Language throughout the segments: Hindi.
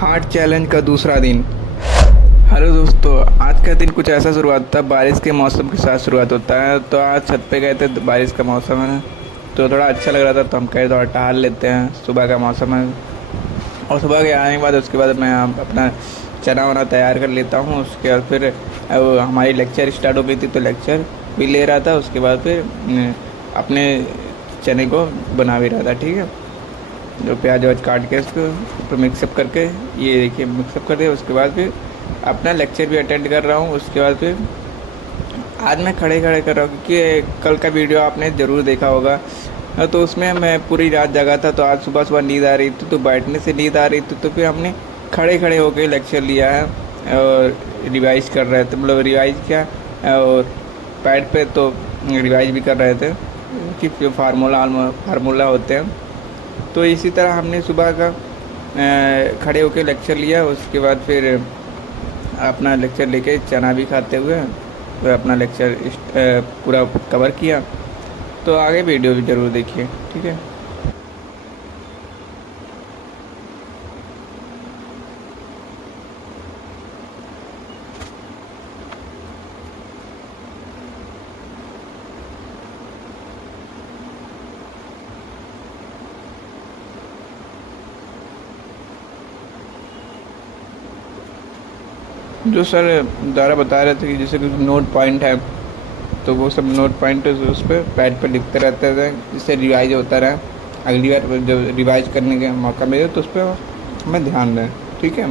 हार्ट चैलेंज का दूसरा दिन। हेलो दोस्तों, आज का दिन कुछ ऐसा शुरुआत होता है, बारिश के मौसम के साथ शुरुआत होता है। तो आज छत पे गए थे, तो बारिश का मौसम है तो थोड़ा अच्छा लग रहा था, तो हम कहे थोड़ा टहल लेते हैं, सुबह का मौसम है। और सुबह के आने के बाद उसके बाद मैं अपना चना वना तैयार कर लेता हूँ। उसके बाद फिर हमारी लेक्चर स्टार्ट हो गई थी, तो लेक्चर भी ले रहा था। उसके बाद फिर अपने चने को बना भी रहा था। ठीक है, जो प्याज व्याज काट के उसको तो मिक्सअप करके, ये देखिए मिक्सअप कर दिया। उसके बाद फिर अपना लेक्चर भी अटेंड कर रहा हूँ। उसके बाद फिर आज मैं खड़े खड़े कर रहा हूँ, क्योंकि कल का वीडियो आपने ज़रूर देखा होगा। तो उसमें मैं पूरी रात जगा था, तो आज सुबह सुबह नींद आ रही थी, तो बैठने से नींद आ रही थी, तो फिर हमने खड़े खड़े होकर लेक्चर लिया है और रिवाइज कर रहे थे। मतलब रिवाइज क्या, और पैड पे तो रिवाइज भी कर रहे थे कि फार्मूला होते हैं। तो इसी तरह हमने सुबह का खड़े होकर लेक्चर लिया। उसके बाद फिर अपना लेक्चर लेके चना भी खाते हुए फिर अपना लेक्चर पूरा कवर किया। तो आगे वीडियो भी ज़रूर देखिए, ठीक है। जो सर द्वारा बता रहे थे कि जैसे कुछ नोट पॉइंट है, तो वो सब नोट पॉइंट उस पर पैड पर लिखते रहते थे, जिससे रिवाइज होता रहे। अगली बार जब रिवाइज करने का मौका मिले तो उस पर हमें ध्यान दें, ठीक है।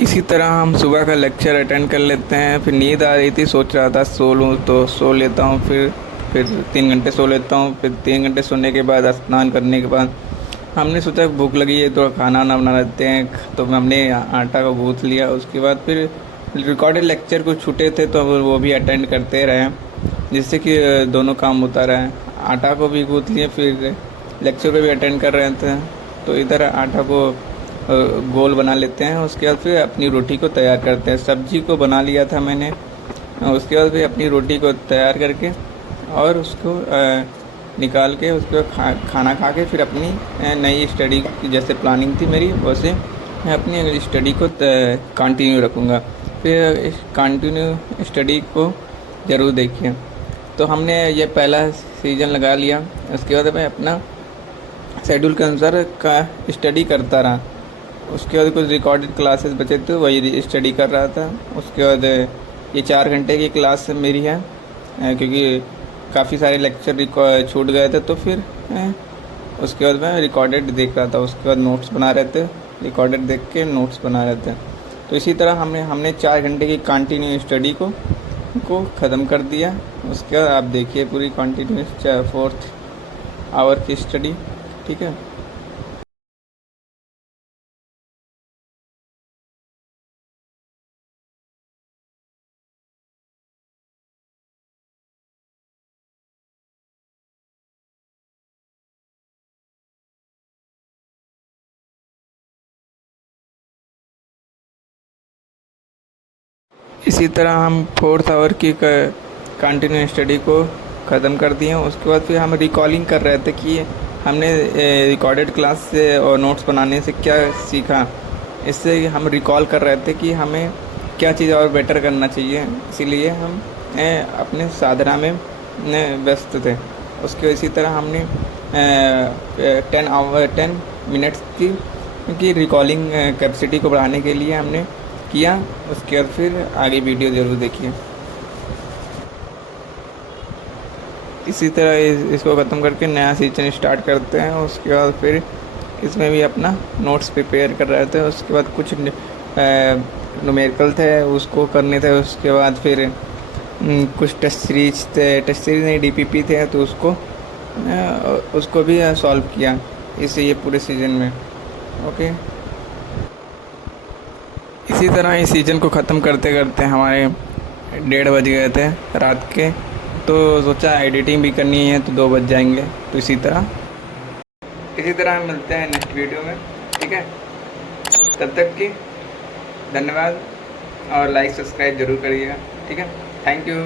इसी तरह हम सुबह का लेक्चर अटेंड कर लेते हैं। फिर नींद आ रही थी, सोच रहा था सो लूँ, तो सो लेता हूँ। फिर 3 घंटे सो लेता हूँ। फिर 3 घंटे सोने के बाद स्नान करने के बाद हमने सोचा भूख लगी है तो खाना वाना बना लेते हैं, तो हमने आटा को गूँथ लिया। उसके बाद फिर रिकॉर्डेड लेक्चर कुछ छूटे थे, तो वो भी अटेंड करते रहे, जिससे कि दोनों काम होता रहे। आटा को भी गूँथ लिए, फिर लेक्चर को भी अटेंड कर रहे थे। तो इधर आटा को गोल बना लेते हैं। उसके बाद फिर अपनी रोटी को तैयार करते हैं। सब्जी को बना लिया था मैंने। उसके बाद फिर अपनी रोटी को तैयार करके और उसको निकाल के उसको खाना खा के फिर अपनी नई स्टडी की जैसे प्लानिंग थी मेरी, वैसे मैं अपनी स्टडी को कंटिन्यू रखूँगा। फिर इस कंटिन्यू स्टडी को ज़रूर देखिए। तो हमने ये पहला सीज़न लगा लिया। उसके बाद मैं अपना शेड्यूल के अनुसार का स्टडी करता रहा। उसके बाद कुछ रिकॉर्डेड क्लासेस बचे थे, वही स्टडी कर रहा था। उसके बाद ये 4 घंटे की क्लास मेरी है, क्योंकि काफ़ी सारे लेक्चर छूट गए थे। तो फिर उसके बाद मैं रिकॉर्डेड देख रहा था। उसके बाद नोट्स बना रहे थे, रिकॉर्डेड देख के नोट्स बना रहे थे। तो इसी तरह हमने 4 घंटे की कंटिन्यू स्टडी को ख़त्म कर दिया। उसके बाद आप देखिए पूरी कंटिन्यूस 4th आवर की स्टडी, ठीक है। इसी तरह हम 4th आवर की कंटिन्यू स्टडी को ख़त्म कर दिए। उसके बाद फिर हम रिकॉलिंग कर रहे थे कि हमने रिकॉर्डेड क्लास से और नोट्स बनाने से क्या सीखा। इससे हम रिकॉल कर रहे थे कि हमें क्या चीज़ और बेटर करना चाहिए। इसीलिए हम अपने साधना में व्यस्त थे। उसके इसी तरह हमने 10 मिनट्स की रिकॉलिंग कैपेसिटी को बढ़ाने के लिए हमने किया। उसके बाद फिर आगे वीडियो ज़रूर देखिए। इसी तरह इसको ख़त्म करके नया सीजन स्टार्ट करते हैं। उसके बाद फिर इसमें भी अपना नोट्स प्रिपेयर कर रहे थे। उसके बाद कुछ न्यूमेरिकल थे, उसको करने थे। उसके बाद फिर कुछ टेस्ट सीरीज नहीं, DPP थे, तो उसको उसको भी सॉल्व किया इसे ये पूरे सीज़न में। ओके, इसी तरह इस सीज़न को ख़त्म करते करते हमारे 1:30 बज गए थे रात के। तो सोचा एडिटिंग भी करनी है तो 2 बज जाएंगे। तो इसी तरह हम मिलते हैं नेक्स्ट वीडियो में, ठीक है। तब तक की धन्यवाद और लाइक सब्सक्राइब ज़रूर करिएगा, ठीक है। Thank you.